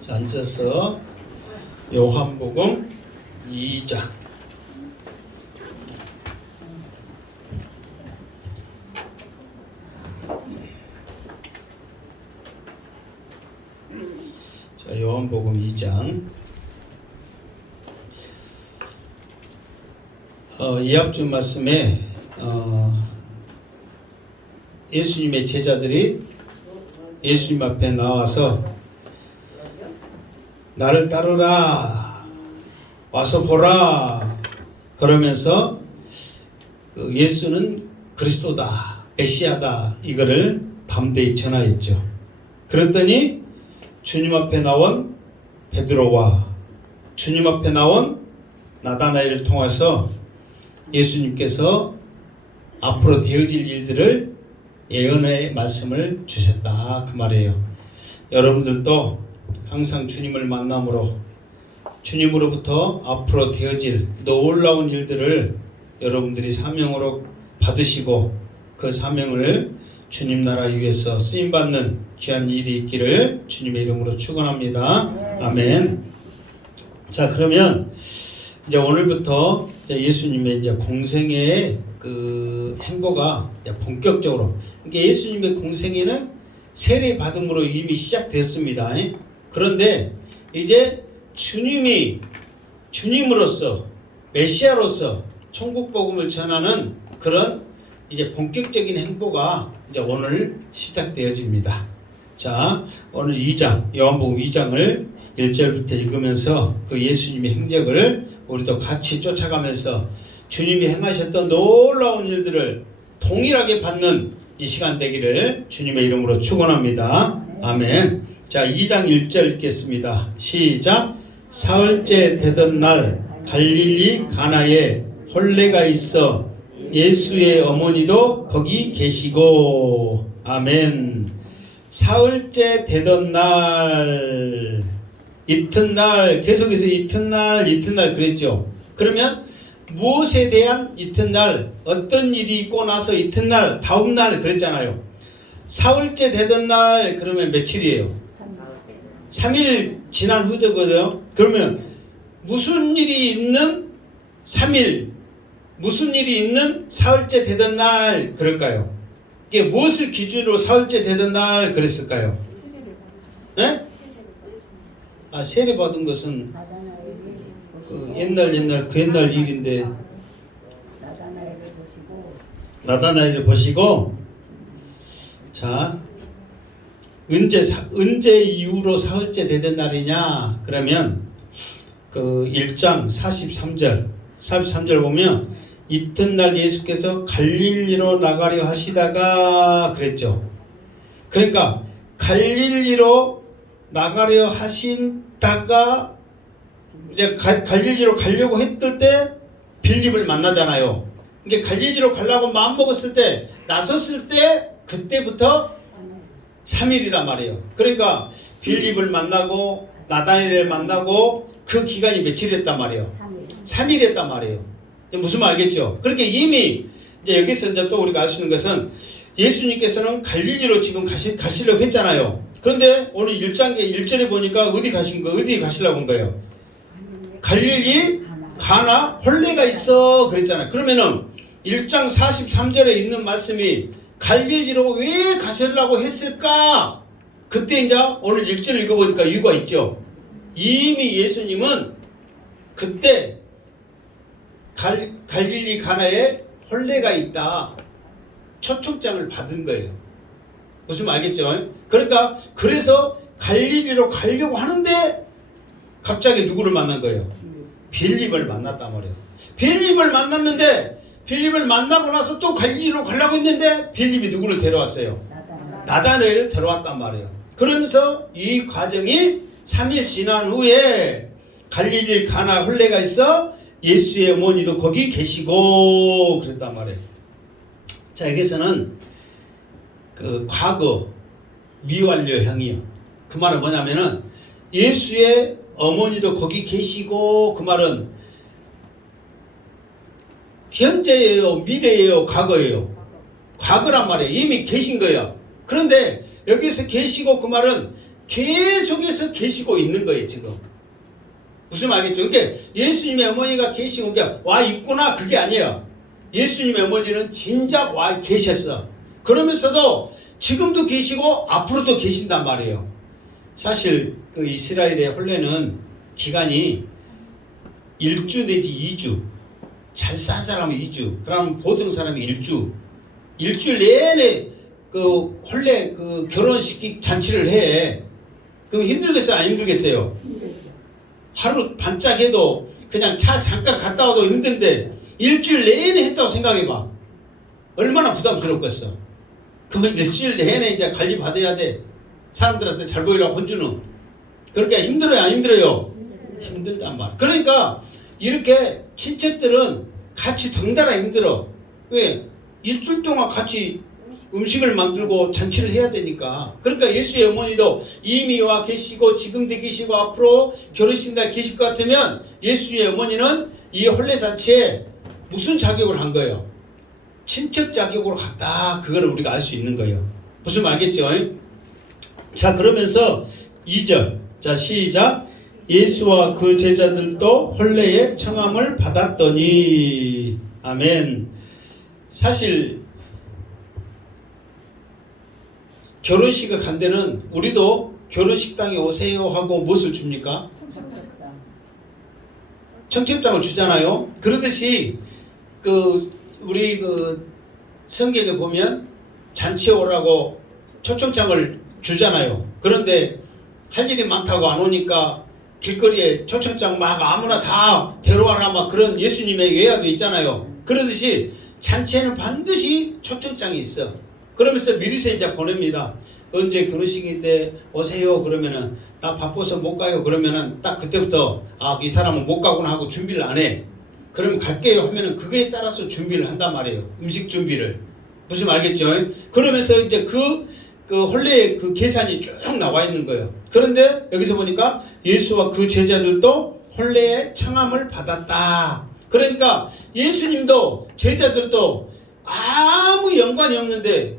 자, 앉아서 요한복음 2장. 자, 요한복음 2장. 이 앞주 말씀에 예수님의 제자들이 예수님 앞에 나와서 나를 따르라, 와서 보라 그러면서 예수는 그리스도다, 메시아다, 이거를 담대히 전하였죠. 그랬더니 주님 앞에 나온 베드로와 주님 앞에 나온 나다나엘을 통해서 예수님께서 앞으로 되어질 일들을 예언의 말씀을 주셨다, 그 말이에요. 여러분들도 항상 주님을 만남으로 주님으로부터 앞으로 되어질 놀라운 일들을 여러분들이 사명으로 받으시고 그 사명을 주님 나라 위해서 쓰임받는 귀한 일이 있기를 주님의 이름으로 축원합니다. 아멘. 자, 그러면 이제 오늘부터 예수님의 이제 공생애의 그 행보가 본격적으로, 그러니까 예수님의 공생애는 세례 받음으로 이미 시작됐습니다. 그런데 이제 주님이 주님으로서 메시아로서 천국 복음을 전하는 그런 이제 본격적인 행보가 이제 오늘 시작되어집니다. 자, 오늘 2장 요한복음 2장을 1절부터 읽으면서 그 예수님의 행적을 우리도 같이 쫓아가면서 주님이 행하셨던 놀라운 일들을 동일하게 받는 이 시간 되기를 주님의 이름으로 축원합니다. 아멘. 자, 2장 1절 읽겠습니다. 시작. 사흘째 되던 날 갈릴리 가나에 혼례가 있어 예수의 어머니도 거기 계시고. 아멘. 사흘째 되던 날, 이튿날, 계속해서 이튿날 그랬죠. 그러면 무엇에 대한 이튿날, 어떤 일이 있고 나서 이튿날, 다음날 그랬잖아요. 사흘째 되던 날 그러면 며칠이에요? 3일 지난 후거든요. 그러면 무슨 일이 있는 3일, 무슨 일이 있는 사흘째 되던 날 그럴까요? 이게 무엇을 기준으로 사흘째 되던 날 그랬을까요? 네? 세례 받은 것은 그 옛날 그 옛날 일인데 나다나엘을 보시고, 자, 언제 이후로 사흘째 되던 날이냐? 그러면 그 1장 43절 보면 이튿날 예수께서 갈릴리로 나가려 하시다가 그랬죠. 그러니까 갈릴리로 나가려 하신다가 이제 갈릴리로 가려고 했을 때 빌립을 만나잖아요. 이게 갈릴리로 가려고 마음 먹었을 때, 나섰을 때 그때부터 3일이란 말이에요. 그러니까 빌립을 만나고 나다나엘을 만나고 그 기간이 며칠이었단 말이에요? 3일 했단 말이에요. 무슨 말 알겠죠? 그렇게 이미 이제 여기서 이제 또 우리가 알 수 있는 것은 예수님께서는 갈릴리로 지금 가시려고 했잖아요. 그런데 오늘 1절에 보니까 어디 가시려고 한 거예요? 갈릴리 가나 혼례가 있어 그랬잖아요. 그러면은 1장 43절에 있는 말씀이 갈릴리로 왜 가시려고 했을까? 그때 이제 오늘 1절을 읽어보니까 이유가 있죠. 이미 예수님은 그때 갈릴리 가나에 혼례가 있다, 초청장을 받은 거예요. 무슨 말 알겠죠? 그러니까 그래서 갈릴리로 가려고 하는데 갑자기 누구를 만난 거예요? 빌립을 만났단 말이에요. 빌립을 만났는데 빌립을 만나고 나서 또 갈릴리로 가려고 했는데 빌립이 누구를 데려왔어요? 나다나엘을 데려왔단 말이에요. 그러면서 이 과정이 3일 지난 후에 갈릴리 가나 혼례가 있어 예수의 어머니도 거기 계시고 그랬단 말이에요. 자, 여기서는 그 과거 미완료형이요. 그 말은 뭐냐면은 예수의 어머니도 거기 계시고, 그 말은 현재예요, 미래예요, 과거예요? 과거란 말이에요. 이미 계신 거예요. 그런데 여기서 계시고 그 말은 계속해서 계시고 있는 거예요 지금. 무슨 말이겠죠? 그러니까 예수님의 어머니가 계시고 그러니까 와 있구나 그게 아니에요. 예수님의 어머니는 진작 와 계셨어. 그러면서도 지금도 계시고 앞으로도 계신단 말이에요. 사실 그 이스라엘의 혼례는 기간이 1주 내지 2주, 잘 산 사람은 2주, 그럼 보통 사람이 1주, 일주일 내내 그 혼례 그 결혼식 잔치를 해. 그럼 힘들겠어요? 안 힘들겠어요? 하루 반짝해도 그냥 차 잠깐 갔다 와도 힘든데 일주일 내내 했다고 생각해봐. 얼마나 부담스럽겠어. 그러면 일주일 내내 이제 관리 받아야 돼. 사람들한테 잘 보이려고 혼주는. 그러니까 힘들어요? 안 힘들어요? 힘들단 말이야. 그러니까 이렇게 친척들은 같이 덩달아 힘들어. 왜? 일주일 동안 같이 음식을 만들고 잔치를 해야 되니까. 그러니까 예수의 어머니도 이미 와 계시고 지금도 계시고 앞으로 결혼식 날 계실 것 같으면 예수의 어머니는 이 혼례 잔치에 무슨 자격을 한 거예요? 친척 자격으로 갔다. 그거를 우리가 알 수 있는 거예요. 무슨 말겠죠? 자, 그러면서 2절. 자, 시작. 예수와 그 제자들도 혼례의 청함을 받았더니. 아멘. 사실 결혼식을 간 데는 우리도 결혼식당에 오세요 하고 무엇을 줍니까? 청첩장을 주잖아요. 그러듯이 우리 성경에 보면 잔치에 오라고 초청장을 주잖아요. 그런데 할 일이 많다고 안 오니까 길거리에 초청장 막 아무나 다 데려와라 막 그런 예수님의 외화도 있잖아요. 그러듯이 잔치에는 반드시 초청장이 있어. 그러면서 미리서 이제 보냅니다. 언제 결혼식인데 오세요. 그러면은 나 바빠서 못 가요. 그러면은 딱 그때부터 이 사람은 못 가구나 하고 준비를 안 해. 그러면 갈게요 하면은 그거에 따라서 준비를 한단 말이에요. 음식 준비를. 무슨 말겠죠? 그러면서 이제 그 혼례의 그 계산이 쭉 나와 있는 거예요. 그런데 여기서 보니까 예수와 그 제자들도 혼례의 청함을 받았다. 그러니까 예수님도 제자들도 아무 연관이 없는데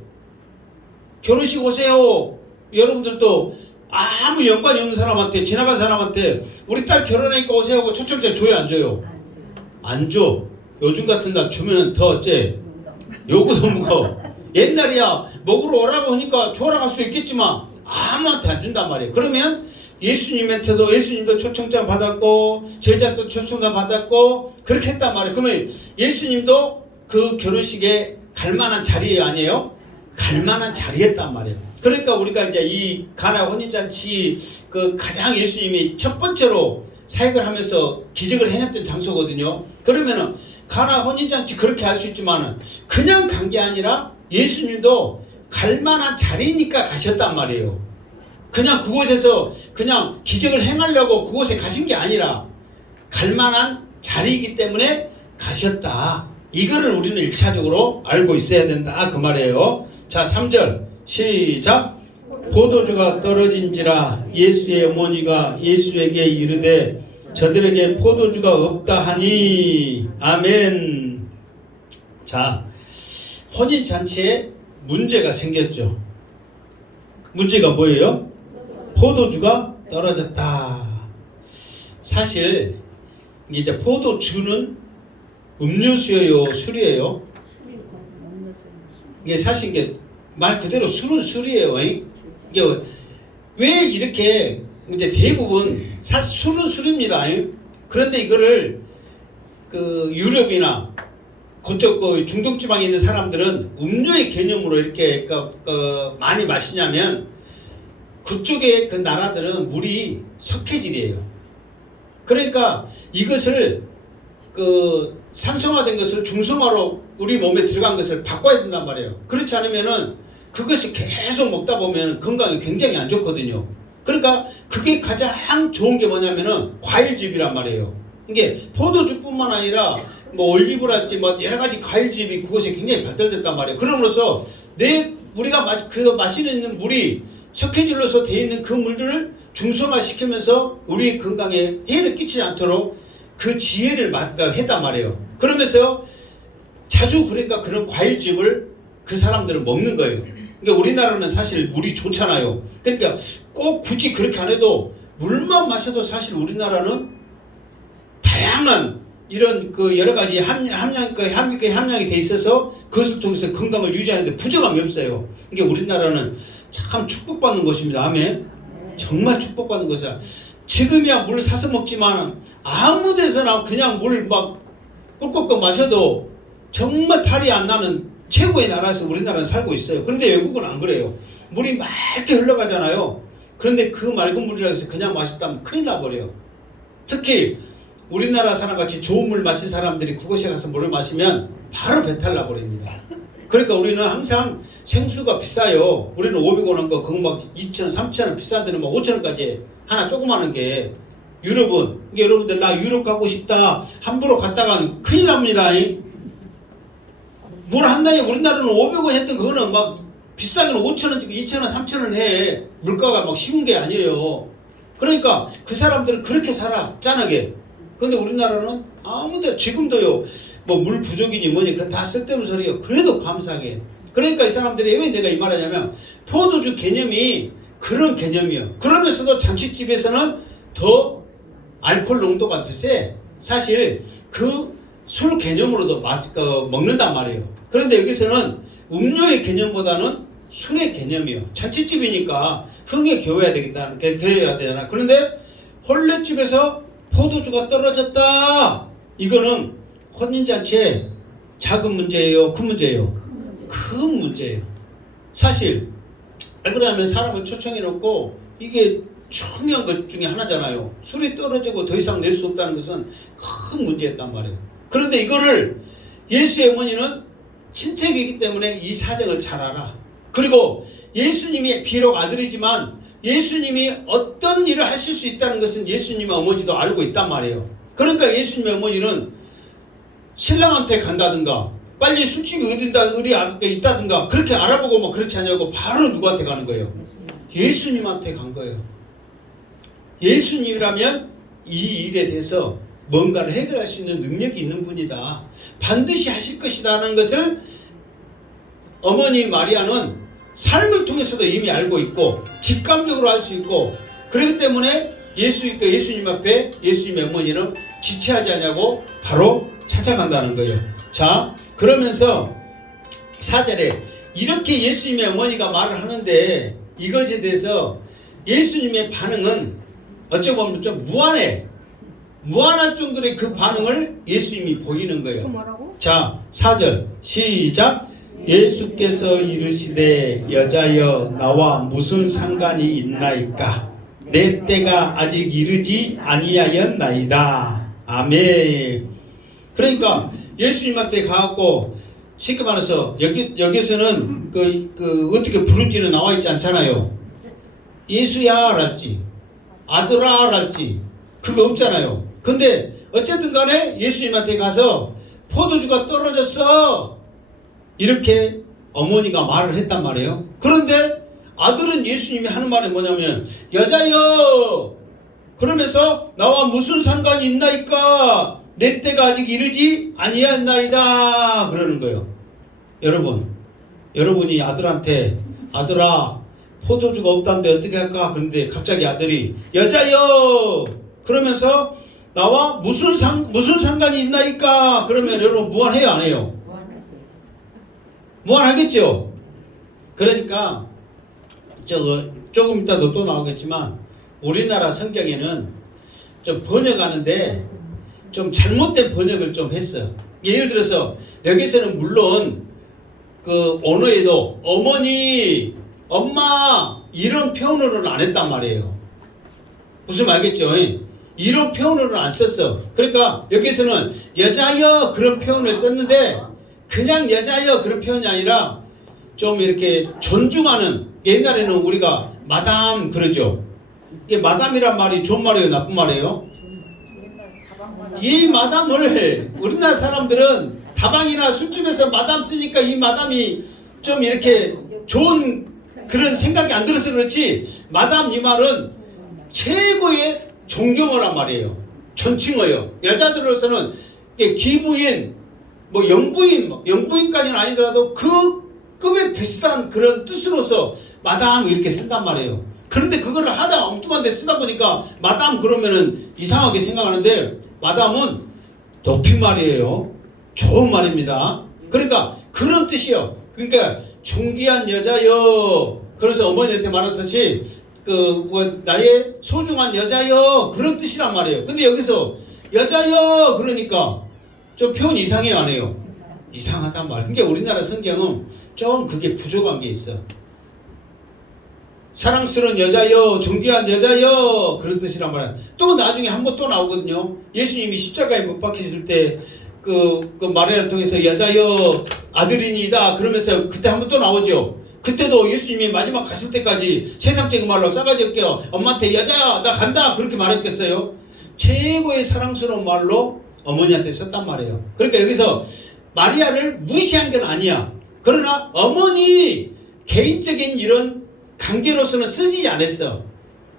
결혼식 오세요. 여러분들도 아무 연관이 없는 사람한테 지나간 사람한테 우리 딸 결혼하니까 오세요 하고 초청장 줘요 안 줘요? 안 줘. 요즘 같은 날 주면 더 어째? 요구도 무거워. 옛날이야 먹으러 오라고 하니까 줘라 할 수도 있겠지만 아무한테 안 준단 말이에요. 그러면 예수님도 초청장 받았고 제자도 초청장 받았고 그렇게 했단 말이에요. 그러면 예수님도 그 결혼식에 갈 만한 자리 아니에요? 갈 만한 자리였단 말이에요. 그러니까 우리가 이제 이 가나 혼인잔치 그 가장 예수님이 첫 번째로 사역을 하면서 기적을 해냈던 장소거든요. 그러면은 가나 혼인잔치 그렇게 할 수 있지만은 그냥 간 게 아니라 예수님도 갈 만한 자리니까 가셨단 말이에요. 그냥 그곳에서 그냥 기적을 행하려고 그곳에 가신 게 아니라 갈 만한 자리이기 때문에 가셨다. 이거를 우리는 1차적으로 알고 있어야 된다. 그 말이에요. 자, 3절 시작. 포도주가 떨어진지라 예수의 어머니가 예수에게 이르되 저들에게 포도주가 없다 하니. 아멘. 자, 혼인잔치에 문제가 생겼죠. 문제가 뭐예요? 포도주가 떨어졌다. 사실 이제 포도주는 음료수예요, 술이에요? 이게 사실 이게 말 그대로 술은 술이에요. 이게 왜 이렇게 이제 대부분 사실 술은 술입니다. 그런데 이거를 그 유럽이나 그쪽 그 중동 지방에 있는 사람들은 음료의 개념으로 이렇게 많이 마시냐면 그쪽의 그 나라들은 물이 석회질이에요. 그러니까 이것을 그 산성화된 것을 중성화로 우리 몸에 들어간 것을 바꿔야 된단 말이에요. 그렇지 않으면은 그것이 계속 먹다 보면 건강에 굉장히 안 좋거든요. 그러니까 그게 가장 좋은 게 뭐냐면은 과일즙이란 말이에요. 이게 포도주뿐만 아니라 뭐 올리브랄지 뭐 여러 가지 과일즙이 그것에 굉장히 발달됐단 말이에요. 그럼으로써 우리가 마시는 물이 석회질로서 되어 있는 그 물들을 중성화시키면서 우리 건강에 해를 끼치지 않도록 그 지혜를 했단 말이에요. 그러면서 자주 그러니까 그런 과일즙을 그 사람들은 먹는 거예요. 그러니까 우리나라는 사실 물이 좋잖아요. 그러니까 꼭 굳이 그렇게 안 해도 물만 마셔도 사실 우리나라는 다양한 이런 그 여러 가지 함량이 돼 있어서 그것을 통해서 건강을 유지하는데 부족함이 없어요. 이게 우리나라는 참 축복받는 것입니다. 아멘. 정말 축복받는 것이야. 지금이야 물 사서 먹지만 아무 데서나 그냥 물 막 꿀꺽꿀꺽 마셔도 정말 탈이 안 나는 최고의 나라에서 우리나라는 살고 있어요. 그런데 외국은 안 그래요. 물이 맑게 흘러가잖아요. 그런데 그 맑은 물이라 해서 그냥 마셨다면 큰일 나버려요. 특히 우리나라 사람같이 좋은 물 마신 사람들이 그곳에 가서 물을 마시면 바로 배탈 나버립니다. 그러니까 우리는 항상 생수가 비싸요. 우리는 500원 한 거 그거 막 2,000원, 3,000원 비싼 데는 막 5,000원까지 하나 조그마한 게. 유럽은 이게 여러분들 나 유럽 가고 싶다 함부로 갔다간 큰일 납니다. 물 한 단에 우리나라는 500원 했던 그거는 막 비싸게는 5,000원, 2,000원, 3,000원 해. 물가가 막 쉬운 게 아니에요. 그러니까 그 사람들은 그렇게 살아 짠하게. 그런데 우리나라는 아무데나 지금도요 뭐 물 부족이니 뭐니 그건 다 쓸데없는 소리예요. 그래도 감사하게. 그러니까 이 사람들이 왜 내가 이 말하냐면 포도주 개념이 그런 개념이에요. 그러면서도 잔치집에서는 더 알코올 농도가 더 세. 사실 그 술 개념으로도 먹는단 말이에요. 그런데 여기서는 음료의 개념보다는 술의 개념이에요. 잔치집이니까 흥에 겨워야 되겠다. 겨워야 되잖아. 그런데 혼례집에서 포도주가 떨어졌다. 이거는 혼인잔치의 작은 문제예요? 큰 문제예요? 큰 문제예요. 사실 왜 그러냐면 사람을 초청해 놓고 이게 중요한 것 중에 하나잖아요. 술이 떨어지고 더 이상 낼 수 없다는 것은 큰 문제였단 말이에요. 그런데 이거를 예수의 어머니는 친척이기 때문에 이 사정을 잘 알아. 그리고 예수님이 비록 아들이지만 예수님이 어떤 일을 하실 수 있다는 것은 예수님의 어머니도 알고 있단 말이에요. 그러니까 예수님의 어머니는 신랑한테 간다든가 빨리 술집이 어디 있다든가 그렇게 알아보고 뭐 그렇지 않냐고 바로 누구한테 가는 거예요? 예수님한테 간 거예요. 예수님이라면 이 일에 대해서 뭔가를 해결할 수 있는 능력이 있는 분이다. 반드시 하실 것이라는 것을 어머니 마리아는 삶을 통해서도 이미 알고 있고 직감적으로 알 수 있고 그렇기 때문에 예수님 앞에 예수님의 어머니는 지체하지 않냐고 바로 찾아간다는 거예요. 자, 그러면서 4절에 이렇게 예수님의 어머니가 말을 하는데 이것에 대해서 예수님의 반응은 어찌 보면 좀 무한할 정도의 그 반응을 예수님이 보이는 거예요. 뭐라고? 자, 4절 시작. 예수께서 이르시되 여자여 나와 무슨 상관이 있나이까 내 때가 아직 이르지 아니하였나이다. 아멘. 그러니까 예수님한테 가갖고 쉽게 말해서 여기서는 어떻게 부른지는 나와 있지 않잖아요. 예수야 랄지 아들아 랄지 그거 없잖아요. 근데 어쨌든 간에 예수님한테 가서 포도주가 떨어졌어 이렇게 어머니가 말을 했단 말이에요. 그런데 아들은 예수님이 하는 말이 뭐냐면 여자여 그러면서 나와 무슨 상관이 있나이까 내 때가 아직 이르지 아니하였나이다 그러는 거예요. 여러분이 아들한테 아들아 포도주가 없다는데 어떻게 할까? 그런데 갑자기 아들이 여자여 그러면서 나와 무슨 상관이 있나이까? 그러면 여러분 무한해요 안 해요? 무한하겠죠? 그러니까 조금 이따도 또 나오겠지만 우리나라 성경에는 좀 번역하는데 좀 잘못된 번역을 좀 했어요. 예를 들어서 여기서는 물론 그 언어에도 어머니 엄마 이런 표현으로는 안 했단 말이에요. 무슨 말겠죠? 이런 표현으로는 안 썼어. 그러니까 여기서는 여자여 그런 표현을 썼는데 그냥 여자여 그런 표현이 아니라 좀 이렇게 존중하는 옛날에는 우리가 마담 그러죠. 이게 마담이란 말이 좋은 말이에요 나쁜 말이에요? 이 마담을 우리나라 사람들은 다방이나 술집에서 마담 쓰니까 이 마담이 좀 이렇게 좋은 그런 생각이 안 들어서 그렇지 마담 이 말은 최고의 존경어란 말이에요. 존칭어요. 여자들로서는 기부인 뭐 영부인까지는 아니더라도 그 급에 비슷한 그런 뜻으로서 마담 이렇게 쓴단 말이에요. 그런데 그거를 하다 엉뚱한 데 쓰다 보니까 마담 그러면은 이상하게 생각하는데 마담은 높임말이에요. 좋은 말입니다. 그러니까 그런 뜻이요. 그러니까 존귀한 여자여. 그래서 어머니한테 말하듯이 나의 소중한 여자여 그런 뜻이란 말이에요. 근데 여기서 여자여 그러니까 좀 표현 이상해요, 안 해요? 이상하단 말. 그러니까 우리나라 성경은 좀 그게 부족한 게 있어. 사랑스러운 여자여, 존귀한 여자여 그런 뜻이란 말이야. 또 나중에 한 번 또 나오거든요. 예수님이 십자가에 못 박히실 때 마리아를 통해서 여자여 아들이니다 그러면서 그때 한 번 또 나오죠. 그때도 예수님이 마지막 가실 때까지 세상적인 말로 싸가지 없게 엄마한테 여자야 나 간다 그렇게 말했겠어요? 최고의 사랑스러운 말로 어머니한테 썼단 말이에요. 그러니까 여기서 마리아를 무시한 건 아니야. 그러나 어머니 개인적인 이런 관계로서는 쓰지 않았어.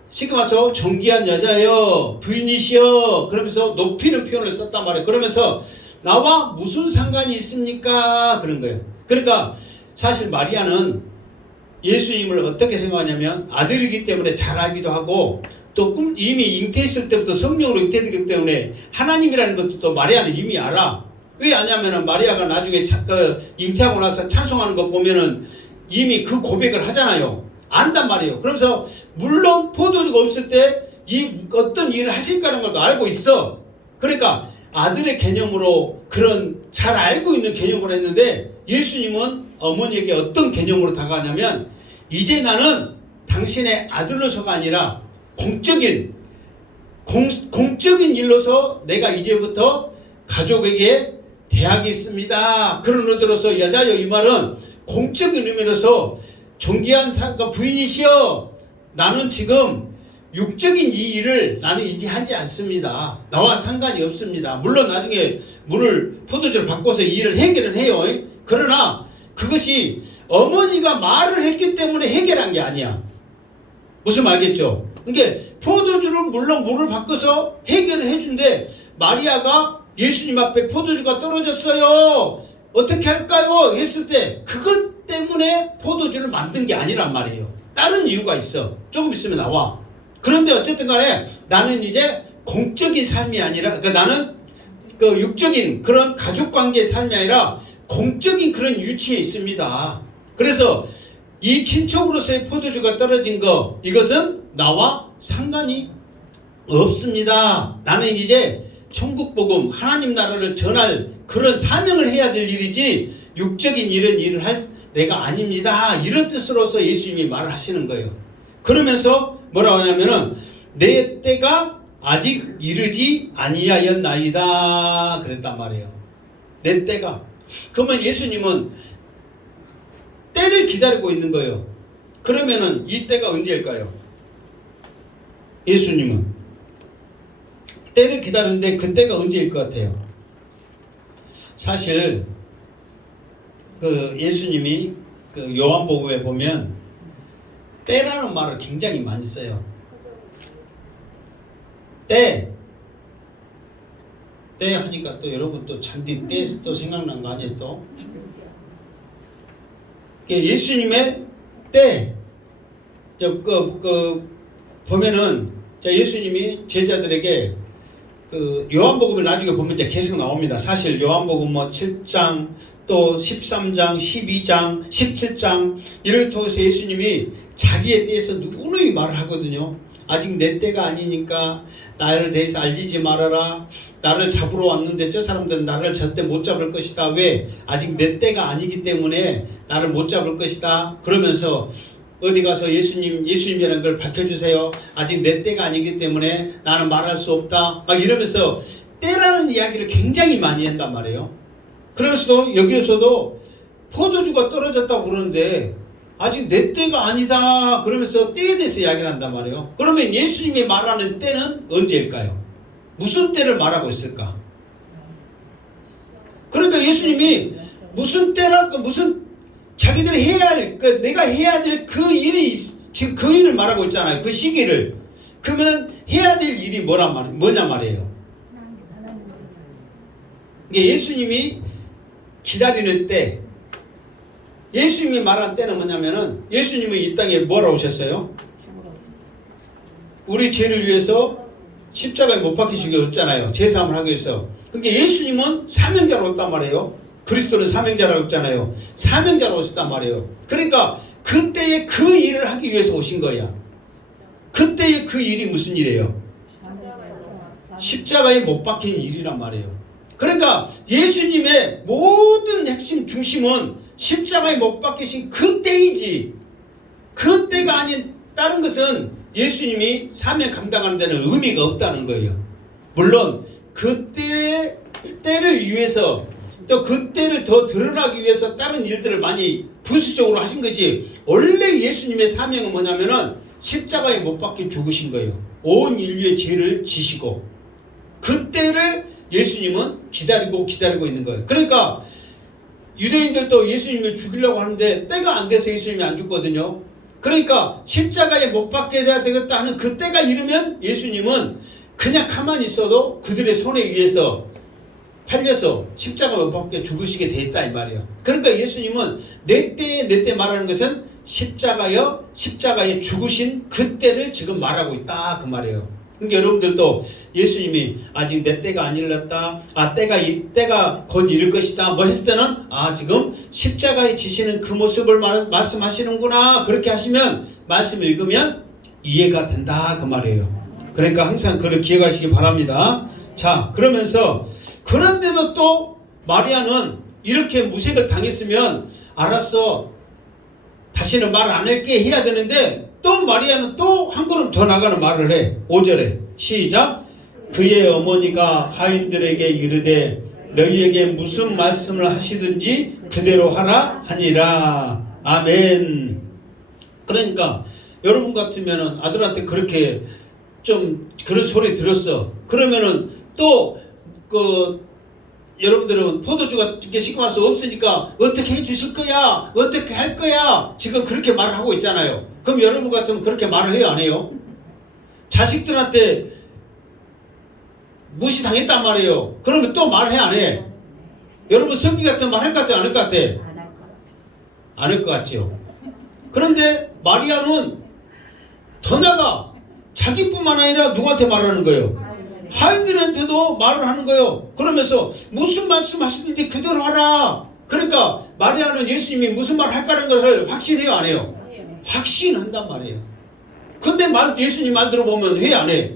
지금 와서 존귀한 여자여 부인이시여 그러면서 높이는 표현을 썼단 말이에요. 그러면서 나와 무슨 상관이 있습니까? 그런 거예요. 그러니까 사실 마리아는 예수님을 어떻게 생각하냐면 아들이기 때문에 잘 알기도 하고 또 이미 잉태했을 때부터 성령으로 잉태되기 때문에 하나님이라는 것도 또 마리아는 이미 알아. 왜 아냐면은 마리아가 나중에 잉태하고 나서 찬송하는 거 보면은 이미 그 고백을 하잖아요. 안단 말이에요. 그러면서 물론 포도주가 없을 때 어떤 일을 하실까라는 것도 알고 있어. 그러니까 아들의 개념으로 그런 잘 알고 있는 개념으로 했는데 예수님은 어머니에게 어떤 개념으로 다가가냐면 이제 나는 당신의 아들로서가 아니라 공적인 일로서 내가 이제부터 가족에게 대하겠습니다. 그런 의도로서 여자여 이 말은 공적인 의미로서 존귀한 부인이시여 나는 지금 육적인 이 일을 나는 이제 하지 않습니다. 나와 상관이 없습니다. 물론 나중에 포도주를 바꿔서 이 일을 해결을 해요. 그러나 그것이 어머니가 말을 했기 때문에 해결한 게 아니야. 무슨 말겠죠? 그러니까 포도주를 물론 물을 바꿔서 해결을 해준데 마리아가 예수님 앞에 포도주가 떨어졌어요. 어떻게 할까요? 했을 때 그것 때문에 포도주를 만든 게 아니란 말이에요. 다른 이유가 있어. 조금 있으면 나와. 그런데 어쨌든 간에 나는 이제 공적인 삶이 아니라 그러니까 나는 육적인 그런 가족관계의 삶이 아니라 공적인 그런 위치에 있습니다. 그래서 이 친척으로서의 포도주가 떨어진 거 이것은 나와 상관이 없습니다. 나는 이제 천국복음 하나님 나라를 전할 그런 사명을 해야 될 일이지 육적인 이런 일을 할 내가 아닙니다. 이런 뜻으로서 예수님이 말을 하시는 거예요. 그러면서 뭐라고 하냐면은 내 때가 아직 이르지 아니하였나이다 그랬단 말이에요. 내 때가. 그러면 예수님은 때를 기다리고 있는 거예요. 그러면은 이 때가 언제일까요? 예수님은 때를 기다리는데 그 때가 언제일 것 같아요? 사실 예수님이 요한복음에 보면 때라는 말을 굉장히 많이 써요. 때 하니까 또 여러분 또 잔디 때 또 생각난 거 아니에요 또? 예수님의 때 보면은 예수님이 제자들에게 요한복음을 나중에 보면 이제 계속 나옵니다. 사실 요한복음 7장 또 13장, 12장, 17장 이를 통해서 예수님이 자기에 대해서 누누이 말을 하거든요. 아직 내 때가 아니니까 나를 대해서 알리지 말아라. 나를 잡으러 왔는데 저 사람들은 나를 절대 못 잡을 것이다. 왜? 아직 내 때가 아니기 때문에 나를 못 잡을 것이다. 그러면서 어디 가서 예수님이라는 걸 밝혀주세요. 아직 내 때가 아니기 때문에 나는 말할 수 없다. 막 이러면서 때라는 이야기를 굉장히 많이 한단 말이에요. 그러면서도 여기에서도 포도주가 떨어졌다고 그러는데 아직 내 때가 아니다. 그러면서 때에 대해서 이야기를 한단 말이에요. 그러면 예수님이 말하는 때는 언제일까요? 무슨 때를 말하고 있을까? 그러니까 예수님이 무슨 때랄까 무슨 자기들이 해야 할 내가 해야 될 그 일이 지금 그 일을 말하고 있잖아요. 그 시기를. 그러면 해야 될 일이 뭐냐 말이에요. 이게 예수님이 기다리는 때 예수님이 말한 때는 뭐냐면은 예수님은 이 땅에 뭐하러 오셨어요? 우리 죄를 위해서 십자가에 못 박히시기 어렵잖아요. 제사함을 하기 위해서. 그러니까 예수님은 사명자로 오셨단 말이에요. 그리스도는 사명자라고 했잖아요. 사명자로 오셨단 말이에요. 그러니까 그때의 그 일을 하기 위해서 오신 거야. 그때의 그 일이 무슨 일이에요? 십자가에 못 박힌 일이란 말이에요. 그러니까 예수님의 모든 핵심 중심은 십자가에 못 박히신 그때이지, 그때가 아닌 다른 것은 예수님이 사명 감당하는 데는 의미가 없다는 거예요. 물론 그때를 위해서 또 그때를 더 드러나기 위해서 다른 일들을 많이 부수적으로 하신 거지, 원래 예수님의 사명은 뭐냐면은 십자가에 못 박혀 죽으신 거예요. 온 인류의 죄를 지시고 그때를 예수님은 기다리고 있는 거예요. 그러니까 유대인들도 예수님을 죽이려고 하는데 때가 안 돼서 예수님이 안 죽거든요. 그러니까 십자가에 못 박게 돼야 되겠다 하는 그때가 이르면 예수님은 그냥 가만히 있어도 그들의 손에 의해서 팔려서 십자가에 못 박게 죽으시게 돼 있다 이 말이에요. 그러니까 예수님은 내 때 말하는 것은 십자가에 죽으신 그때를 지금 말하고 있다 그 말이에요. 그러니까 여러분들도 예수님이 아직 내 때가 안 일렀다, 때가 곧 이를 것이다 뭐 했을 때는 지금 십자가에 지시는 그 모습을 말씀하시는구나, 그렇게 하시면 말씀 읽으면 이해가 된다 그 말이에요. 그러니까 항상 그걸 기억하시기 바랍니다. 자, 그러면서 그런데도 또 마리아는 이렇게 무색을 당했으면 알았어, 다시는 말 안 할게 해야 되는데 또 마리아는 또 한 걸음 더 나가는 말을 해. 5절에 시작. 그의 어머니가 하인들에게 이르되 너희에게 무슨 말씀을 하시든지 그대로 하라 하니라. 아멘. 그러니까 여러분 같으면은 아들한테 그렇게 좀 그런 소리 들었어. 그러면은 또 여러분들은 포도주가 이렇게 시큼할 수 없으니까 어떻게 해 주실 거야? 어떻게 할 거야? 지금 그렇게 말을 하고 있잖아요. 그럼 여러분 같으면 그렇게 말을 해요? 안 해요? 자식들한테 무시당했단 말이에요. 그러면 또 말해? 안 해? 여러분 성기 같으면 말할 것 같아? 안 할 것 같아? 안 할 것 같죠? 그런데 마리아는 더 나가 자기뿐만 아니라 누구한테 말하는 거예요? 하인들한테도 말을 하는 거예요. 그러면서 무슨 말씀 하시든지 그대로 하라. 그러니까 마리아는 예수님이 무슨 말 할까라는 것을 확신해요? 안 해요? 확신한단 말이에요. 근데 예수님 말 들어보면 해? 안 해?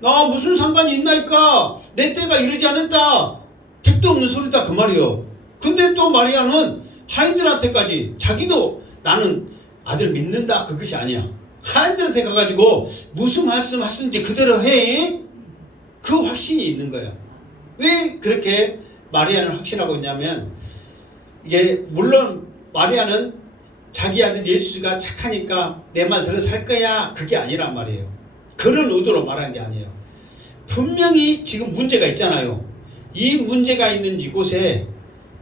나 무슨 상관이 있나이까? 내 때가 이르지 않았다. 택도 없는 소리다 그 말이에요. 근데 또 마리아는 하인들한테까지 자기도 나는 아들 믿는다 그것이 아니야. 하인들한테 가가지고 무슨 말씀 하시는지 그대로 해. 그 확신이 있는 거야. 왜 그렇게 마리아는 확신하고 있냐면, 이게 물론 마리아는 자기 아들 예수가 착하니까 내 말 들어서 할 거야 그게 아니란 말이에요. 그런 의도로 말한 게 아니에요. 분명히 지금 문제가 있잖아요. 이 문제가 있는 이곳에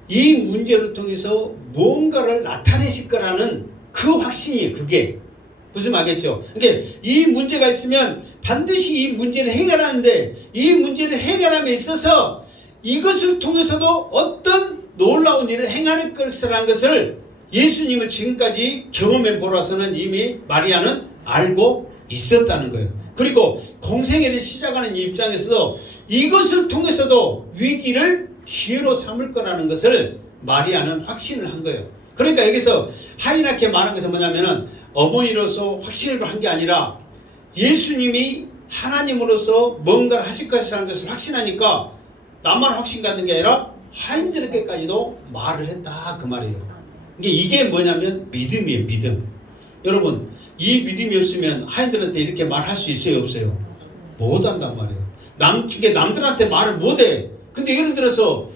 이 문제를 통해서 뭔가를 나타내실 거라는 그 확신이에요. 그게 무슨 말이겠죠? 그러니까 이 문제가 있으면 반드시 이 문제를 해결하는데, 이 문제를 해결함에 있어서 이것을 통해서도 어떤 놀라운 일을 행할 것이라는 것을 예수님을 지금까지 경험해 보라서는 이미 마리아는 알고 있었다는 거예요. 그리고 공생애를 시작하는 이 입장에서도 이것을 통해서도 위기를 기회로 삼을 거라는 것을 마리아는 확신을 한 거예요. 그러니까 여기서 하인에게 말한 것은 뭐냐면은 어머니로서 확신을 한 게 아니라 예수님이 하나님으로서 뭔가를 하실 것이라는 것을 확신하니까 나만 확신 갖는 게 아니라 하인들에게까지도 말을 했다 그 말이에요. 이게 뭐냐면 믿음이에요. 믿음. 여러분 이 믿음이 없으면 하인들한테 이렇게 말할 수 있어요? 없어요? 못한단 말이에요. 남들한테 말을 못해. 근데 예를 들어서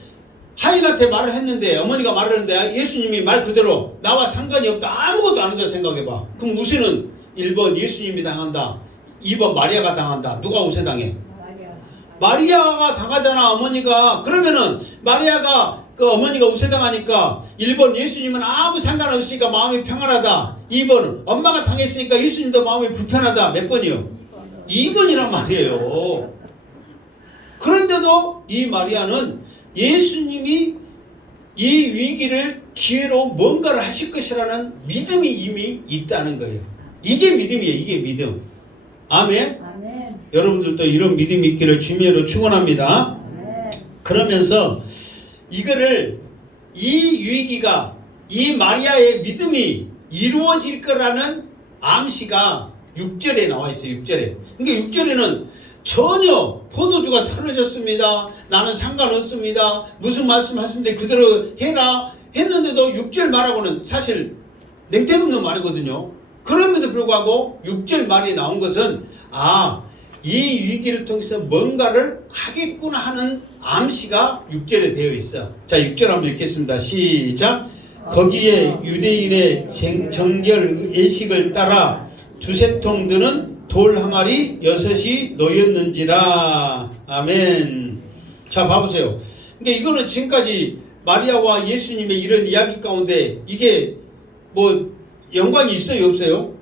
하인한테 말을 했는데, 어머니가 말을 했는데 예수님이 말 그대로 나와 상관이 없다 아무것도 안 한다 생각해봐. 그럼 우세는 1번 예수님이 당한다, 2번 마리아가 당한다. 누가 우세 당해? 마리아가 당하잖아 어머니가. 그러면은 마리아가 어머니가 우세 당하니까 1번 예수님은 아무 상관없으니까 마음이 평안하다, 2번 엄마가 당했으니까 예수님도 마음이 불편하다. 몇 번이요? 2번이란 말이에요. 그런데도 이 마리아는 예수님이 이 위기를 기회로 뭔가를 하실 것이라는 믿음이 이미 있다는 거예요. 이게 믿음이에요. 이게 믿음. 아멘. 아멘. 여러분들도 이런 믿음이 있기를 주님으로 축원합니다. 아멘. 그러면서 이거를 이 위기가 이 마리아의 믿음이 이루어질 거라는 암시가 6절에 나와 있어요. 6절에. 그러니까 6절에는 전혀 포도주가 떨어졌습니다. 나는 상관없습니다. 무슨 말씀하시는데 그대로 해라 했는데도 6절 말하고는 사실 냉태없는 말이거든요. 그럼에도 불구하고 6절 말이 나온 것은 이 위기를 통해서 뭔가를 하겠구나 하는 암시가 6절에 되어 있어. 자, 6절 한번 읽겠습니다. 시작. 거기에 유대인의 정결 예식을 따라 두세 통 드는 돌 항아리 6이 놓였는지라. 아멘. 자, 봐보세요. 그러니까 이거는 지금까지 마리아와 예수님의 이런 이야기 가운데 이게 뭐 연관이 있어요, 없어요?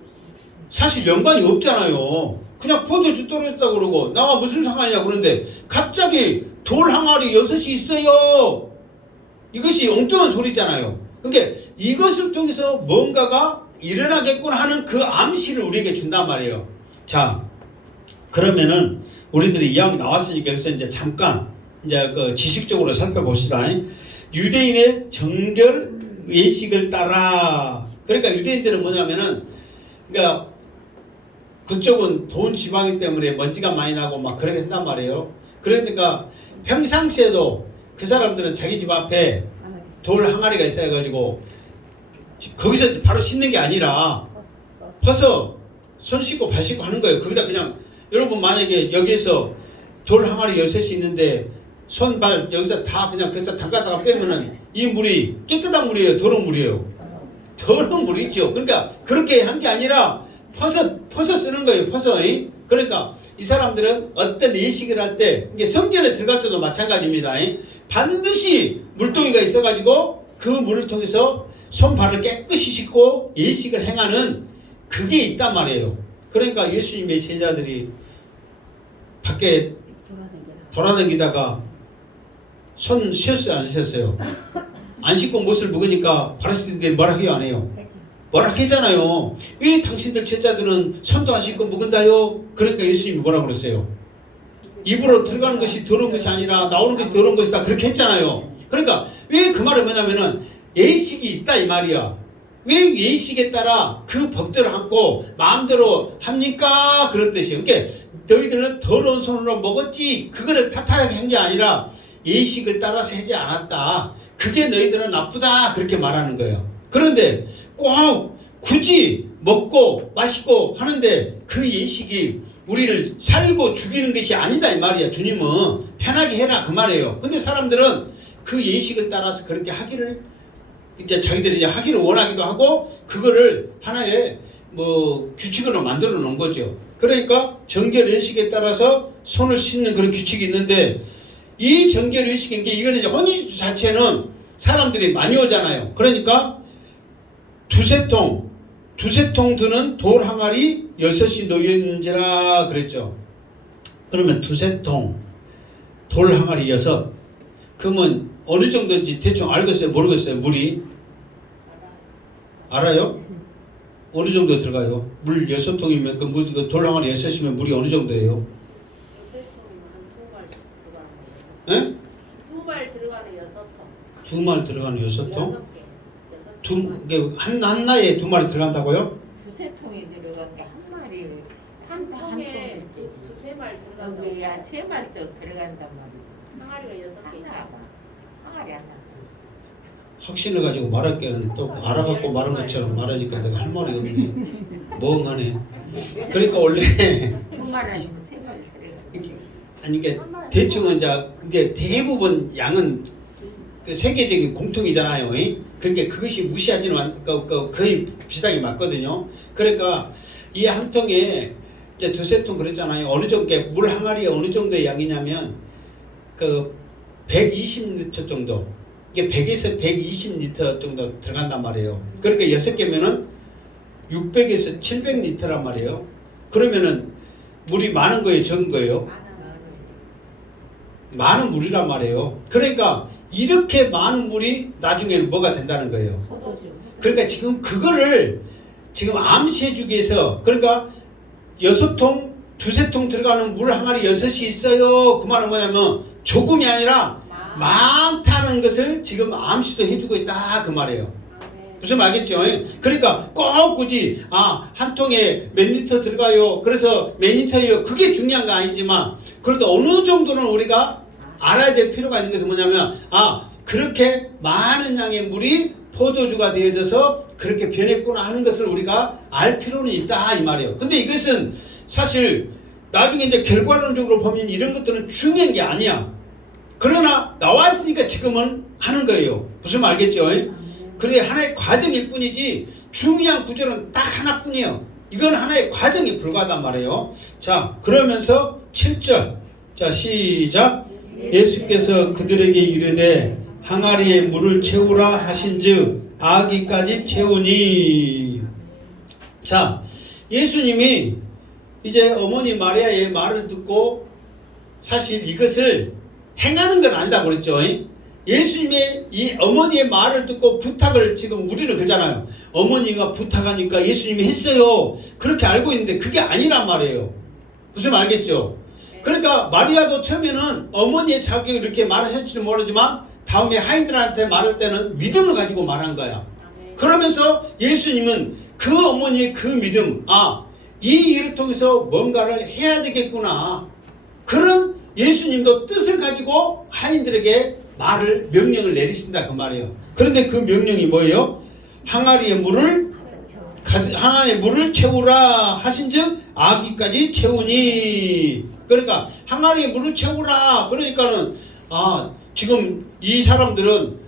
사실 연관이 없잖아요. 그냥 포도주 떨어졌다고 그러고 나와 무슨 상관이냐 그러는데 갑자기 돌 항아리 6이 있어요. 이것이 엉뚱한 소리잖아요. 그러니까 이것을 통해서 뭔가가 일어나겠구나 하는 그 암시를 우리에게 준단 말이에요. 자, 그러면은 우리들이 이야기 나왔으니까 여기서 이제 잠깐 이제 그 지식적으로 살펴봅시다. 유대인의 정결 예식을 따라. 그러니까 유대인들은 뭐냐면은 그러니까 그쪽은 돈 지방이기 때문에 먼지가 많이 나고 막 그렇게 한단 말이에요. 그러니까 평상시에도 그 사람들은 자기 집 앞에 돌 항아리가 있어가지고 거기서 바로 씻는 게 아니라 퍼서 손 씻고 발 씻고 하는 거예요. 거기다 그냥 여러분 만약에 여기에서 돌 항아리 6이 있는데 손, 발 여기서 다 그냥 거기서 담갔다가 빼면은 이 물이 깨끗한 물이에요? 더러운 물이에요? 더러운 물이죠. 그러니까 그렇게 한 게 아니라 퍼서 쓰는 거예요. 퍼서. 그러니까 이 사람들은 어떤 예식을 할 때 이게 성전에 들어갈 때도 마찬가지입니다. 반드시 물동이가 있어가지고 그 물을 통해서 손발을 깨끗이 씻고 예식을 행하는 그게 있단 말이에요. 그러니까 예수님의 제자들이 밖에 돌아다니다가 손 씻었어요, 안 씻었어요? 안 씻고 못을 먹으니까 바리새인들이 뭐라 해요, 안 해요? 뭐라 하잖아요. 왜 당신들 제자들은 손도 안 씻고 먹은다요? 그러니까 예수님이 뭐라 그랬어요? 입으로 들어가는 것이 더러운 것이 아니라 나오는 것이 더러운 것이다. 그렇게 했잖아요. 그러니까 왜 그 말을 뭐냐면은 예식이 있다 이 말이야. 왜 예식에 따라 그 법대로 하고 마음대로 합니까? 그런 뜻이에요. 그러니까 너희들은 더러운 손으로 먹었지 그거를 탓하게 한 게 아니라 예식을 따라서 하지 않았다. 그게 너희들은 나쁘다. 그렇게 말하는 거예요. 그런데 꼭 굳이 먹고 맛있고 하는데 그 예식이 우리를 살고 죽이는 것이 아니다 이 말이야. 주님은 편하게 해라 그 말이에요. 근데 사람들은 그 예식을 따라서 그렇게 하기를 이제 자기들이 이제 하기를 원하기도 하고 그거를 하나의 뭐 규칙으로 만들어 놓은 거죠. 그러니까 정결 예식에 따라서 손을 씻는 그런 규칙이 있는데 이 정결 예식인 게 이거는 이제 혼인주 자체는 사람들이 많이 오잖아요. 그러니까 두세 통 드는 돌 항아리 6이 놓여있는지라 그랬죠. 그러면 두세 통 돌 항아리 6 그러면 어느 정도인지 대충 알겠어요? 모르겠어요? 물이? 알아요? 어느 정도 들어가요? 물 6통이면 그 돌 항아리 6이면 물이 어느 정도예요? 예? 2말 들어가는 6통. 2말 들어가는 6통? 한 나에 2마리 들어간다고요? 두세 통이 들어간 게 한 마리 한 통에 두세 말 들어간다고. 야, 세 마리씩 들어간단 말이야. 항아리가 6개. 항아리 하나. 확신을 가지고 말할 게는 또 알아갖고 말한 것처럼 말하니까 내가 할 말이 없네. 멍하네. 그러니까 원래 두 마리 아니면 세 마리 들어가. 아니 이게 대충은 이제 이게 대부분 양은 그 세계적인 공통이잖아요. 그러니까 그것이 무시하지는 거의 비슷하게 맞거든요. 그러니까 이 한 통에 이제 두세 통 그랬잖아요. 어느 정도 물 항아리에 어느 정도의 양이냐면 그 120리터 정도. 이게 100에서 120리터 정도 들어간단 말이에요. 그러니까 6개면은 600에서 700리터란 말이에요. 그러면은 물이 많은 거예요, 적은 거예요? 많은 물이란 말이에요. 그러니까 이렇게 많은 물이 나중에는 뭐가 된다는 거예요. 그러니까 지금 그거를 지금 암시해 주기 위해서 그러니까 6통 두세 통 들어가는 물 항아리 6이 있어요. 그 말은 뭐냐면 조금이 아니라 많다는 것을 지금 암시도 해주고 있다 그 말이에요. 무슨 말겠죠? 그러니까 꼭 굳이 한 통에 몇 리터 들어가요. 그래서 몇 리터예요. 그게 중요한 거 아니지만 그래도 어느 정도는 우리가 알아야 될 필요가 있는 것은 뭐냐면 그렇게 많은 양의 물이 포도주가 되어져서 그렇게 변했구나 하는 것을 우리가 알 필요는 있다 이 말이에요. 근데 이것은 사실 나중에 이제 결과론적으로 보면 이런 것들은 중요한 게 아니야. 그러나 나와 있으니까 지금은 하는 거예요. 무슨 말 알겠죠? 그래 하나의 과정일 뿐이지 중요한 구절은 딱 하나뿐이에요. 이건 하나의 과정이 불과하단 말이에요. 자, 그러면서 7절. 자, 시작. 예수께서 그들에게 이르되 항아리에 물을 채우라 하신즉 아기까지 채우니. 자, 예수님이 이제 어머니 마리아의 말을 듣고 사실 이것을 행하는 건 아니다 그랬죠. 예수님의 이 어머니의 말을 듣고 부탁을 지금 우리는 그러잖아요. 어머니가 부탁하니까 예수님이 했어요. 그렇게 알고 있는데 그게 아니란 말이에요. 무슨 말 알겠죠? 그러니까 마리아도 처음에는 어머니의 자격을 이렇게 말하셨지는 모르지만 다음에 하인들한테 말할 때는 믿음을 가지고 말한 거야. 그러면서 예수님은 그 어머니의 그 믿음, 이 일을 통해서 뭔가를 해야 되겠구나. 그런 예수님도 뜻을 가지고 하인들에게 명령을 내리신다 그 말이에요. 그런데 그 명령이 뭐예요? 항아리에 물을 채우라 하신즉 아기까지 채우니. 그러니까 항아리에 물을 채우라. 그러니까는 지금 이 사람들은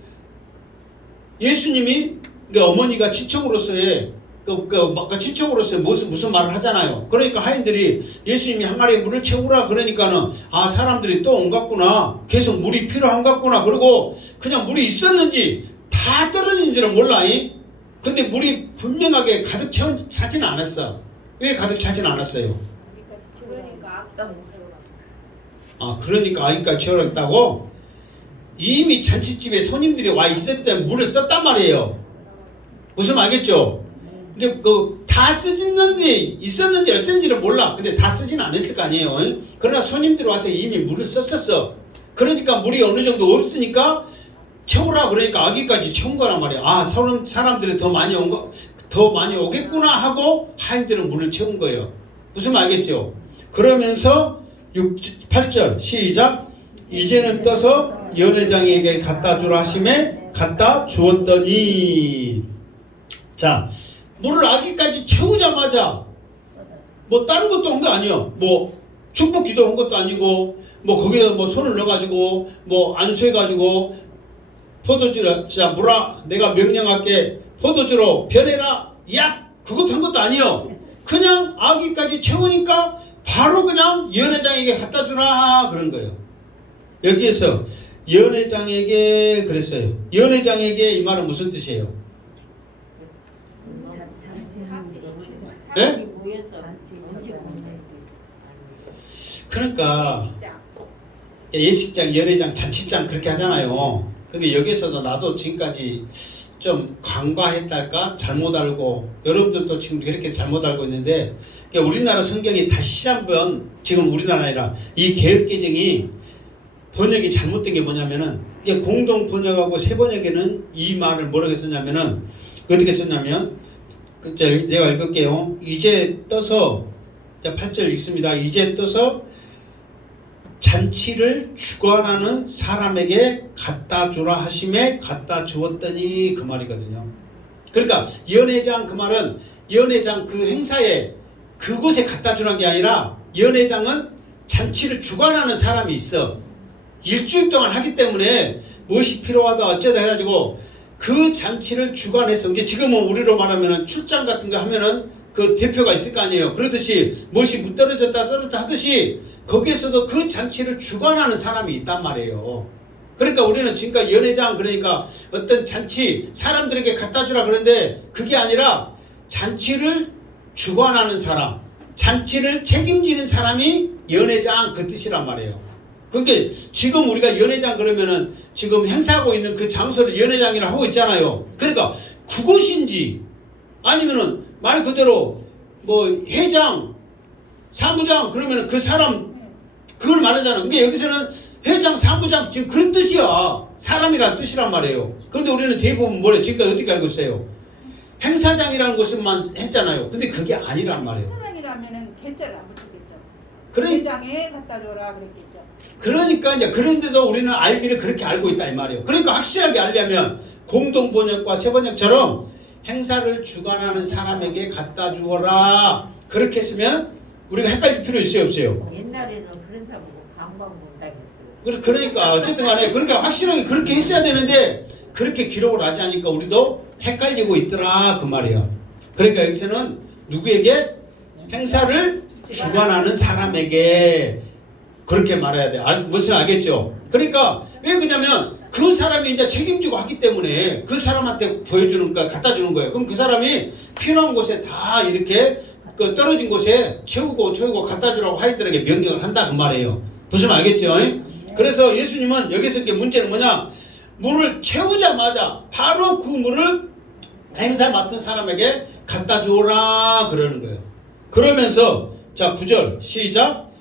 예수님이 그러니까 어머니가 지청으로서의 지청으로서 무슨 말을 하잖아요. 그러니까 하인들이 예수님이 항아리에 물을 채우라 그러니까는 사람들이 또 온 같구나. 계속 물이 필요한 같구나. 그리고 그냥 물이 있었는지 다 떨어진지는 몰라. 근데 물이 분명하게 가득 차지는 않았어. 왜 가득 차지는 않았어요? 그러니까 아기까지 채우라고? 이미 잔치집에 손님들이 와 있을 때 물을 썼단 말이에요. 무슨 말겠죠? 이제 다 쓰졌는지 있었는지 어쩐지는 몰라. 근데 다 쓰지는 않았을 거 아니에요. 그러나 손님들이 와서 이미 물을 썼었어. 그러니까 물이 어느 정도 없으니까 채우라 그러니까 아기까지 채운 거란 말이야. 사람들이 더 많이 오겠구나 하고 하인들은 물을 채운 거예요. 무슨 말 알겠죠? 그러면서 8절 시작. 이제는 떠서 연회장에게 갖다 주라 하심에 갖다 주었더니. 자, 물을 아기까지 채우자마자 뭐 다른 것도 한 거 아니야. 뭐 축복 기도 한 것도 아니고 거기다 손을 넣어가지고 안수해가지고 포도주를 물아 내가 명령할게 포도주로 변해라 그것도 한 것도 아니요. 그냥 아기까지 채우니까 바로 그냥 연회장에게 갖다 주라 그런 거예요. 여기에서 연회장에게 그랬어요. 연회장에게 이 말은 무슨 뜻이에요? 네? 그러니까 예식장, 연회장, 잔치장 그렇게 하잖아요. 근데 여기서도 나도 지금까지 좀 간과했달까 잘못 알고 여러분들도 지금 그렇게 잘못 알고 있는데 우리나라 성경이 다시 한번 지금 우리나라 아니라 이 개역개정이 번역이 잘못된 게 뭐냐면은 이게 공동 번역하고 새 번역에는 이 말을 뭐라고 썼냐면은 어떻게 썼냐면 제가 읽을게요. 이제 떠서 8절 읽습니다. 이제 떠서 잔치를 주관하는 사람에게 갖다 주라 하심에 갖다 주었더니 그 말이거든요. 그러니까 연회장 그 말은 연회장 그 행사에 그곳에 갖다 주는 게 아니라 연회장은 잔치를 주관하는 사람이 있어. 일주일 동안 하기 때문에 무엇이 필요하다 어쩌다 해가지고 그 잔치를 주관해서 이게 지금은 우리로 말하면 출장 같은 거 하면은 그 대표가 있을 거 아니에요. 그러듯이 무엇이 떨어졌다 하듯이 거기에서도 그 잔치를 주관하는 사람이 있단 말이에요. 그러니까 우리는 지금까지 연회장 그러니까 어떤 잔치 사람들에게 갖다 주라 그러는데 그게 아니라 잔치를 주관하는 사람, 잔치를 책임지는 사람이 연회장 그 뜻이란 말이에요. 그러니까 지금 우리가 연회장 그러면은 지금 행사하고 있는 그 장소를 연회장이라 하고 있잖아요. 그러니까 그곳인지 아니면은 말 그대로 회장 사무장 그러면 그 사람 그걸 말하잖아. 그러니까 여기서는 회장, 사무장 지금 그런 뜻이야. 사람이란 뜻이란 말이에요. 그런데 우리는 대부분 뭐래? 지금까지 어떻게 알고 있어요? 행사장이라는 것만 했잖아요. 근데 그게 아니란 말이에요. 행사장이라면은 개짜를 안 붙였겠죠. 그러니, 회장에 갖다 줘라 그랬겠죠. 그러니까 이제 그런데도 우리는 알기를 그렇게 알고 있다 이 말이에요. 그러니까 확실하게 알려면 공동번역과 세번역처럼 행사를 주관하는 사람에게 갖다 주어라. 그렇게 했으면 우리가 헷갈릴 필요 있어요, 없어요? 옛날에는 그런 사람 보고 강박 못하겠어요. 그러니까 어쨌든 간에 그러니까 확실하게 그렇게 했어야 되는데 그렇게 기록을 하지 않으니까 우리도 헷갈리고 있더라 그 말이에요. 그러니까 여기서는 누구에게? 행사를 주관하는 사람에게 그렇게 말해야 돼. 무슨 알겠죠? 그러니까 왜 그러냐면 그 사람이 이제 책임지고 하기 때문에 그 사람한테 보여주는 거 갖다 주는 거예요. 그럼 그 사람이 필요한 곳에 다 이렇게 그 떨어진 곳에 채우고 갖다 주라고 하이들에게 명령을 한다 그 말이에요. 무슨 알겠죠? 그래서 예수님은 여기서 이게 문제는 뭐냐? 물을 채우자마자 바로 그 물을 행사 맡은 사람에게 갖다 주라 그러는 거예요. 그러면서 자 9절 시작.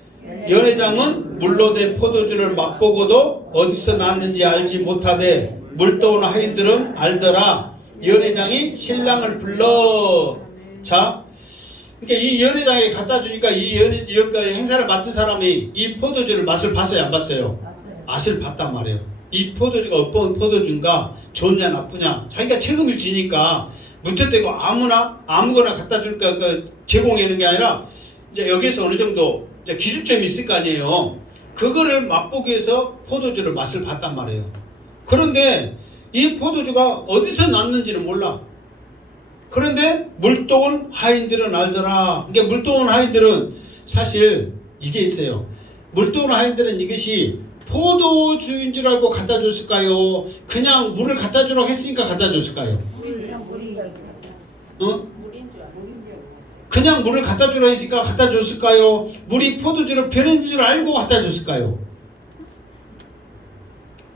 연회장은 물로 된 포도주를 맛보고도 어디서 났는지 알지 못하되 물떠온 하인들은 알더라. 연회장이 신랑을 불러. 자, 그러니까 이 연회장에 갖다 주니까 이 행사를 맡은 사람이 이 포도주를 맛을 봤어요, 안 봤어요? 맛을 봤단 말이에요. 이 포도주가 어떤 포도주인가, 좋냐 나쁘냐, 자기가 책임을 지니까 무턱대고 아무거나 갖다 주니까 제공하는 게 아니라 이제 여기서 어느 정도 이제 기준점이 있을 거 아니에요. 그거를 맛보기 위해서 포도주를 맛을 봤단 말이에요. 그런데 이 포도주가 어디서 났는지는 몰라. 그런데 물떠온 하인들은 알더라. 그러니까 물떠온 하인들은 사실 이게 있어요. 물떠온 하인들은 이것이 포도주인 줄 알고 갖다 줬을까요? 그냥 물을 갖다 주라고 했으니까 갖다 줬을까요? 그냥 물인 줄 알고. 어? 물인 줄 알고. 그냥 물을 갖다 주라 했으니까 갖다 줬을까요? 물이 포도주로 변한 줄 알고 갖다 줬을까요?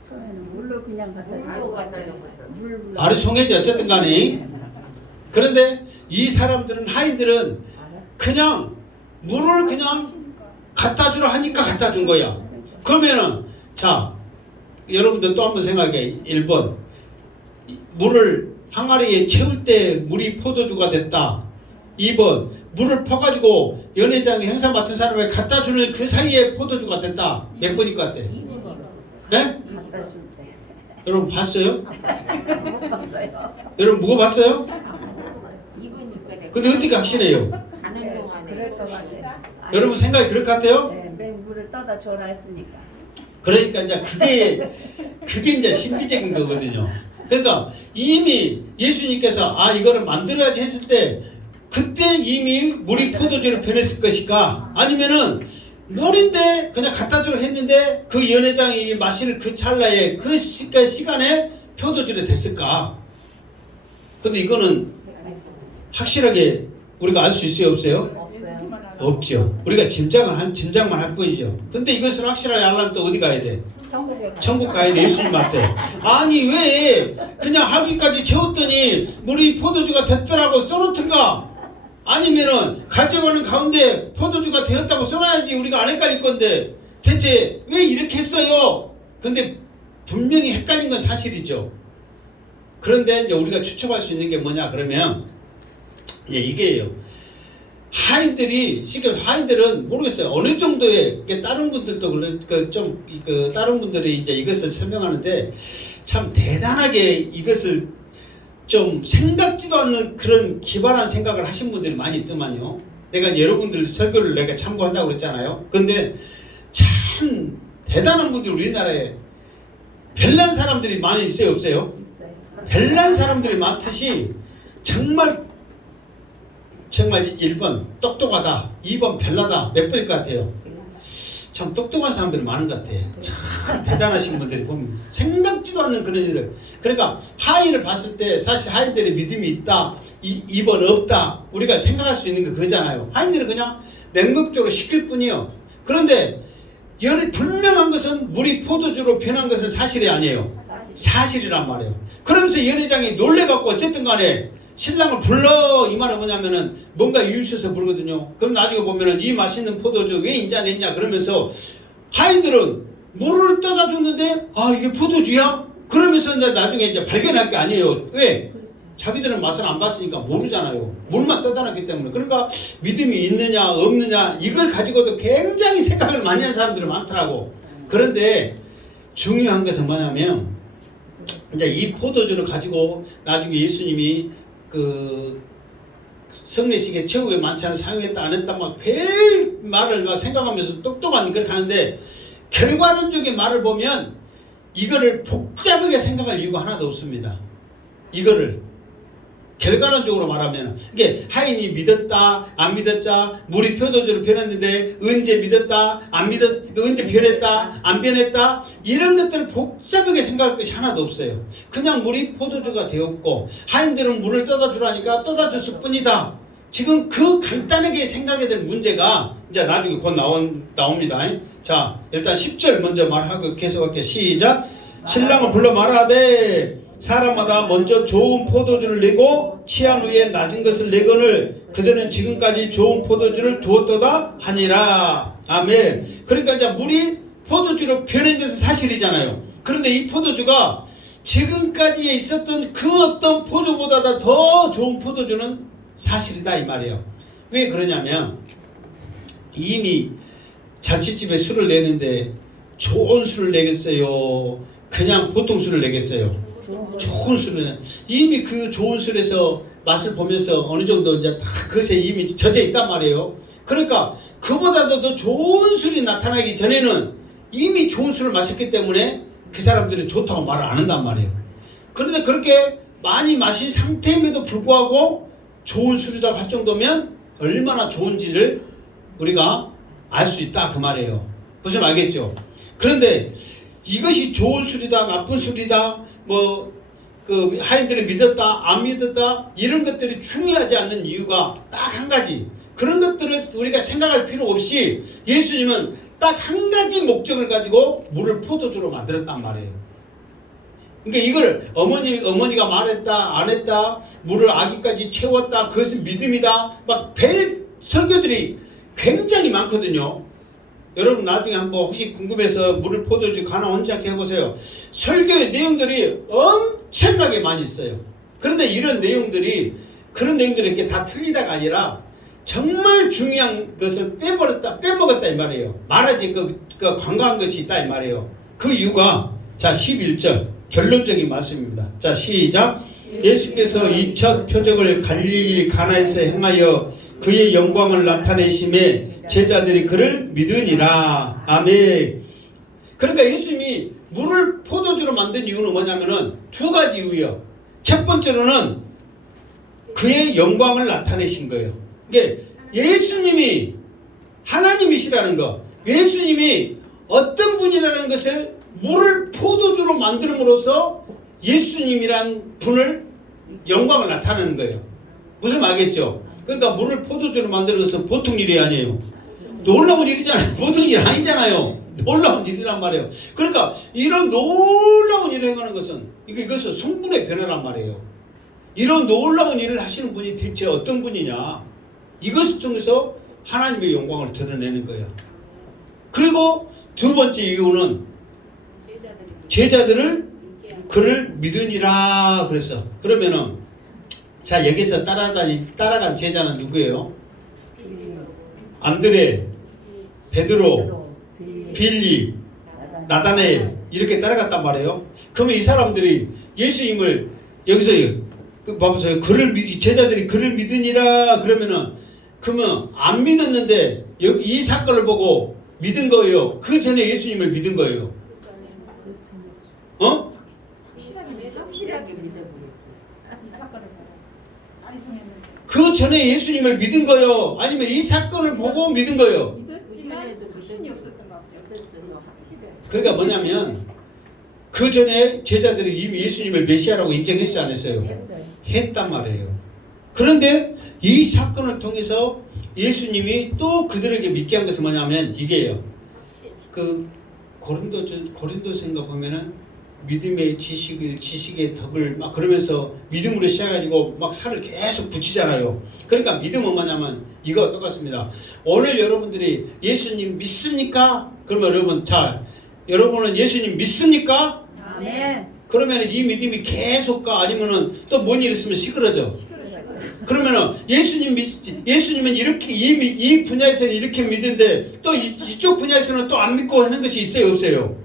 처음에는 물로 그냥 갖다 알고 갖다 준 물 말이 송해지 어쨌든 간에. 그런데 이 사람들은 하인들은 그냥 물을 그냥 갖다 주라 하니까 갖다 준 거야. 그러면은 자 여러분들 또 한번 생각해. 1번 물을 항아리에 채울 때 물이 포도주가 됐다. 2번 물을 퍼가지고 연회장이 행사 맡은 사람에게 갖다 주는 그 사이에 포도주가 됐다. 몇 번일 것 같아? 네? 갖다 줄 때. 여러분 봤어요? 못 봤어요. 여러분 뭐가 봤어요? 이분이 근데 어떻게 확신해요? 가는 동안에 그래서 맞아요. 여러분 생각이 그럴 것 같아요? 네, 맨 물을 떠다 줘라 했으니까. 그러니까 이제 그게 이제 신비적인 거거든요. 그러니까 이미 예수님께서 이거를 만들어야지 했을 때 그때 이미 물이 포도주로 변했을 것일까? 아니면은 물인데 그냥 갖다 주려 했는데 그 연회장이 마실 그 찰나에 그 시간에 포도주로 됐을까? 근데 이거는 확실하게 우리가 알 수 있어요, 없어요? 없죠. 우리가 짐작만 할 뿐이죠. 근데 이것을 확실하게 알려면 또 어디 가야 돼? 천국 가야 돼. 예수님한테. 아니 왜 그냥 하기까지 채웠더니 물이 포도주가 됐더라고 써놓든가, 아니면은 가져가는 가운데 포도주가 되었다고 써놔야지 우리가 안 헷갈릴 건데 대체 왜 이렇게 했어요? 근데 분명히 헷갈린 건 사실이죠. 그런데 이제 우리가 추측할 수 있는 게 뭐냐 그러면 이제 이게요. 하인들은 모르겠어요. 어느 정도의 다른 분들도 다른 분들이 이제 이것을 설명하는데 참 대단하게 이것을 좀 생각지도 않는 그런 기발한 생각을 하신 분들이 많이 있더만요. 내가 여러분들 설교를 내가 참고한다고 그랬잖아요. 근데 참 대단한 분들이 우리나라에 별난 사람들이 많이 있어요, 없어요? 별난 사람들이 많듯이 정말 1번 똑똑하다, 2번 별나다. 몇 번일 것 같아요? 참 똑똑한 사람들이 많은 것 같아. 참 대단하신 분들이 보면 생각지도 않는 그런 일을. 그러니까 하인을 봤을 때 사실 하인들의 믿음이 있다, 2번 없다, 우리가 생각할 수 있는 게 그거잖아요. 하인들은 그냥 맹목적으로 시킬 뿐이요. 그런데 분명한 것은 물이 포도주로 변한 것은 사실이 아니에요. 사실이란 말이에요. 그러면서 연회장이 놀래갖고 어쨌든 간에 신랑을 불러 이 말은 뭐냐면은 뭔가 이유 있어서 부르거든요. 그럼 나중에 보면은 이 맛있는 포도주 왜 인자 냈냐 그러면서 하인들은 물을 떠다 줬는데 아 이게 포도주야? 그러면서 이제 나중에 이제 발견할 게 아니에요. 왜? 자기들은 맛을 안 봤으니까 모르잖아요. 물만 떠다 놨기 때문에. 그러니까 믿음이 있느냐 없느냐 이걸 가지고도 굉장히 생각을 많이 하는 사람들이 많더라고. 그런데 중요한 것은 뭐냐면 이제 이 포도주를 가지고 나중에 예수님이 그 성례식에 최후의 만찬을 사용했다 안 했다 막 별 말을 막 생각하면서 똑똑한 그렇게 하는데 결과론적인 말을 보면 이거를 복잡하게 생각할 이유가 하나도 없습니다. 이거를 결과론적으로 말하면 이게 하인이 믿었다 안 믿었자 물이 포도주로 변했는데 언제 믿었다 안 믿었 언제 변했다 안 변했다 이런 것들을 복잡하게 생각할 것이 하나도 없어요. 그냥 물이 포도주가 되었고 하인들은 물을 떠다 주라니까 떠다 줬을 뿐이다. 지금 그 간단하게 생각해야 될 문제가 이제 나중에 곧 나옵니다. 자 일단 10절 먼저 말하고 계속할게요. 시작. 신랑을 불러 말하되 사람마다 먼저 좋은 포도주를 내고 취한 후에 낮은 것을 내거늘 그들은 지금까지 좋은 포도주를 두었도다 하니라. 아멘. 그러니까 이제 물이 포도주로 변한 것은 사실이잖아요. 그런데 이 포도주가 지금까지 있었던 그 어떤 포도주보다 더 좋은 포도주는 사실이다 이 말이에요. 왜 그러냐면 이미 자취집에 술을 내는데 좋은 술을 내겠어요? 그냥 보통 술을 내겠어요? 좋은 술은 이미 그 좋은 술에서 맛을 보면서 어느 정도 이제 다 그것에 이미 젖어 있단 말이에요. 그러니까 그보다도 더 좋은 술이 나타나기 전에는 이미 좋은 술을 마셨기 때문에 그 사람들이 좋다고 말을 안 한단 말이에요. 그런데 그렇게 많이 마신 상태임에도 불구하고 좋은 술이라고 할 정도면 얼마나 좋은지를 우리가 알 수 있다 그 말이에요. 무슨 알겠죠? 그런데 이것이 좋은 술이다 나쁜 술이다 뭐 그 하인들이 믿었다 안 믿었다 이런 것들이 중요하지 않는 이유가 딱 한 가지. 그런 것들을 우리가 생각할 필요 없이 예수님은 딱 한 가지 목적을 가지고 물을 포도주로 만들었단 말이에요. 그러니까 이걸 어머니가 말했다 안 했다 물을 아기까지 채웠다 그것은 믿음이다 막 별 설교들이 굉장히 많거든요. 여러분 나중에 한번 혹시 궁금해서 물을 포도주 가나 혼자게 해보세요. 설교의 내용들이 엄청나게 많이 있어요. 그런데 이런 내용들이 그런 내용들이 이렇게 다 틀리다가 아니라 정말 중요한 것을 빼먹었다 이 말이에요. 말하지 그 관광한 것이 있다 이 말이에요. 그 이유가 자 11절 결론적인 말씀입니다. 자 시작. 예수께서 이 첫 표적을 갈릴리 가나에서 행하여 그의 영광을 나타내심에 제자들이 그를 믿으니라. 아멘. 그러니까 예수님이 물을 포도주로 만든 이유는 뭐냐면은 두 가지 이유예요. 첫 번째로는 그의 영광을 나타내신 거예요. 이게 예수님이 하나님이시라는 거, 예수님이 어떤 분이라는 것을 물을 포도주로 만들므로써 예수님이란 분을 영광을 나타내는 거예요. 무슨 말겠죠? 그러니까 물을 포도주로 만드는 것은 보통 일이 아니에요. 놀라운 일이잖아요. 보통 일 아니잖아요. 놀라운 일이란 말이에요. 그러니까 이런 놀라운 일을 행하는 것은 이것은 성분의 변화란 말이에요. 이런 놀라운 일을 하시는 분이 대체 어떤 분이냐? 이것을 통해서 하나님의 영광을 드러내는 거예요. 그리고 두 번째 이유는 제자들을 그를 믿으니라 그랬어. 그러면은 자 여기서 따라간 제자는 누구예요? 안드레, 베드로, 빌립, 나다나엘 이렇게 따라갔단 말이에요. 그러면 이 사람들이 예수님을 여기서 봐보세요. 제자들이 그를 믿으니라 그러면은 그러면 안 믿었는데 여기 이 사건을 보고 믿은 거예요. 그 전에 예수님을 믿은 거예요. 어? 확실하게 믿어버렸지. 이 사건을 보고 딸이 성했는데 그 전에 예수님을 믿은 거예요? 아니면 이 사건을 보고 믿은 거예요? 믿었지만 확신이 없었던 것 같아요. 확실해. 그러니까 뭐냐면 그 전에 제자들이 이미 예수님을 메시아라고 인정했어요 안 했어요? 했어요. 했단 말이에요. 그런데 이 사건을 통해서 예수님이 또 그들에게 믿게 한 것은 뭐냐면 이게요. 그 고린도서인가 보면은 믿음의 지식의 덕을 막 그러면서 믿음으로 시작해가지고 막 살을 계속 붙이잖아요. 그러니까 믿음은 뭐냐면 이거 똑같습니다. 오늘 여러분들이 예수님 믿습니까? 그러면 여러분, 자, 여러분은 예수님 믿습니까? 아멘. 그러면 이 믿음이 계속 가? 아니면은 또 뭔 일 있으면 시끄러져? 그러면은 예수님은 이렇게 이 분야에서는 이렇게 믿는데 또 이쪽 분야에서는 또 안 믿고 하는 것이 있어요, 없어요?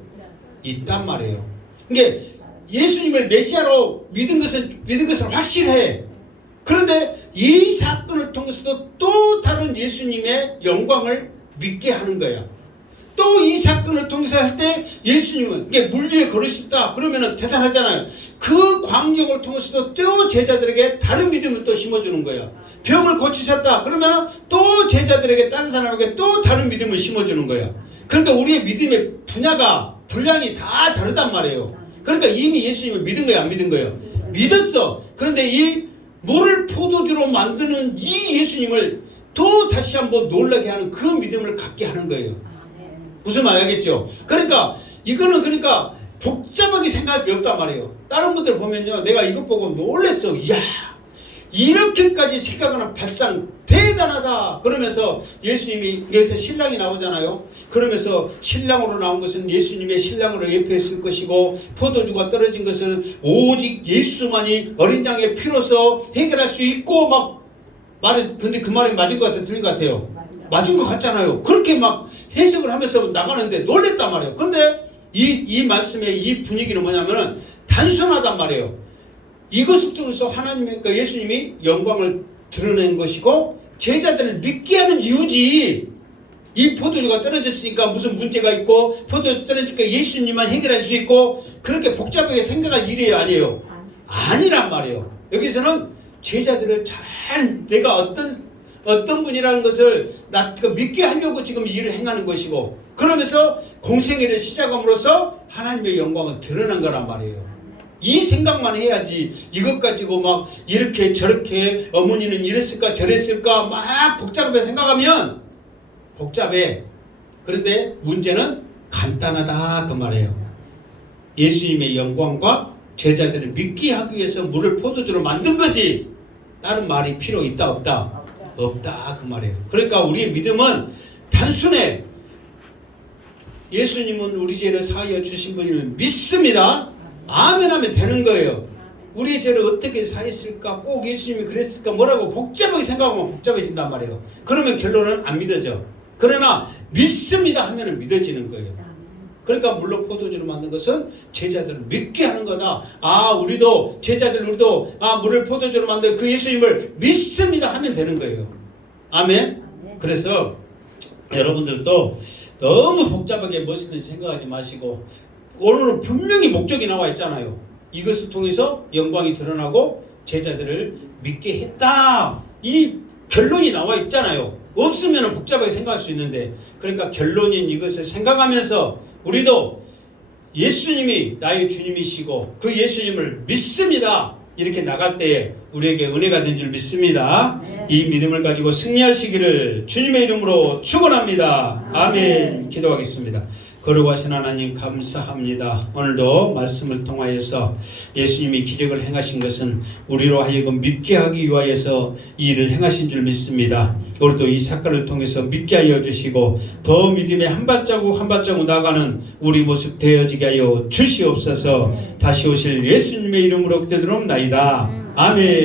있단 말이에요. 그러니까 예수님을 메시아로 믿은 것은 확실해. 그런데 이 사건을 통해서도 또 다른 예수님의 영광을 믿게 하는 거야. 또 이 사건을 통해서 할 때 예수님은 이게 물 위에 걸으셨다 그러면은 대단하잖아요. 그 광경을 통해서도 또 제자들에게 다른 믿음을 또 심어주는 거야. 병을 고치셨다 그러면 또 제자들에게 다른 사람에게 또 다른 믿음을 심어주는 거야. 그러니까 우리의 믿음의 분량이 다 다르단 말이에요. 그러니까 이미 예수님을 믿은 거야, 안 믿은 거예요? 믿었어. 그런데 이 물을 포도주로 만드는 이 예수님을 또 다시 한번 놀라게 하는 그 믿음을 갖게 하는 거예요. 무슨 말 알겠죠? 그러니까 이거는 그러니까 복잡하게 생각할 게 없단 말이에요. 다른 분들 보면요, 내가 이것 보고 놀랬어. 이야, 이렇게까지 생각하는 발상 대단하다. 그러면서 예수님이 여기서 신랑이 나오잖아요. 그러면서 신랑으로 나온 것은 예수님의 신랑으로 옆에 있을 것이고 포도주가 떨어진 것은 오직 예수만이 어린 양의 피로서 해결할 수 있고 막 말은 근데 그 말이 맞은 것 같아요, 틀린 것 같아요? 맞은 것 같잖아요. 그렇게 막 해석을 하면서 나가는데 놀랬단 말이에요. 그런데 이 말씀의 이 분위기는 뭐냐면은 단순하단 말이에요. 이것을 통해서 하나님의, 그러니까 예수님이 영광을 드러낸 것이고 제자들을 믿게 하는 이유지. 이 포도주가 떨어졌으니까 무슨 문제가 있고 포도주 떨어지니까 예수님만 해결할 수 있고 그렇게 복잡하게 생각할 일이 아니에요. 아니란 말이에요. 여기서는 제자들을 잘 내가 어떤 분이라는 것을 믿게 하려고 지금 일을 행하는 것이고 그러면서 공생애를 시작함으로써 하나님의 영광을 드러난 거란 말이에요. 이 생각만 해야지 이것 가지고 막 이렇게 저렇게 어머니는 이랬을까 저랬을까 막 복잡하게 생각하면 복잡해. 그런데 문제는 간단하다 그 말이에요. 예수님의 영광과 제자들을 믿게 하기 위해서 물을 포도주로 만든 거지 다른 말이 필요 있다 없다? 없다 그 말이에요. 그러니까 우리의 믿음은 단순해. 예수님은 우리 죄를 사하여 주신 분임을 믿습니다. 아멘 하면 되는 거예요. 우리의 죄를 어떻게 사했을까? 꼭 예수님이 그랬을까? 뭐라고 복잡하게 생각하면 복잡해진단 말이에요. 그러면 결론은 안 믿어져. 그러나 믿습니다 하면 믿어지는 거예요. 그러니까 물로 포도주를 만든 것은 제자들을 믿게 하는 거다. 우리도 물을 포도주로 만든 그 예수님을 믿습니다 하면 되는 거예요. 아멘. 그래서 여러분들도 너무 복잡하게 멋있는 생각하지 마시고 오늘은 분명히 목적이 나와 있잖아요. 이것을 통해서 영광이 드러나고 제자들을 믿게 했다. 이 결론이 나와 있잖아요. 없으면 복잡하게 생각할 수 있는데 그러니까 결론인 이것을 생각하면서 우리도 예수님이 나의 주님이시고 그 예수님을 믿습니다. 이렇게 나갈 때에 우리에게 은혜가 된 줄 믿습니다. 이 믿음을 가지고 승리하시기를 주님의 이름으로 축원합니다. 아멘. 기도하겠습니다. 거룩하신 하나님 감사합니다. 오늘도 말씀을 통하여서 예수님이 기적을 행하신 것은 우리로 하여금 믿게 하기 위하여서 이 일을 행하신 줄 믿습니다. 우리도 이 사건을 통해서 믿게 하여 주시고 더 믿음의 한 발자국 한 발자국 나가는 우리 모습 되어지게 하여 주시옵소서. 다시 오실 예수님의 이름으로 기도드리옵나이다. 아멘.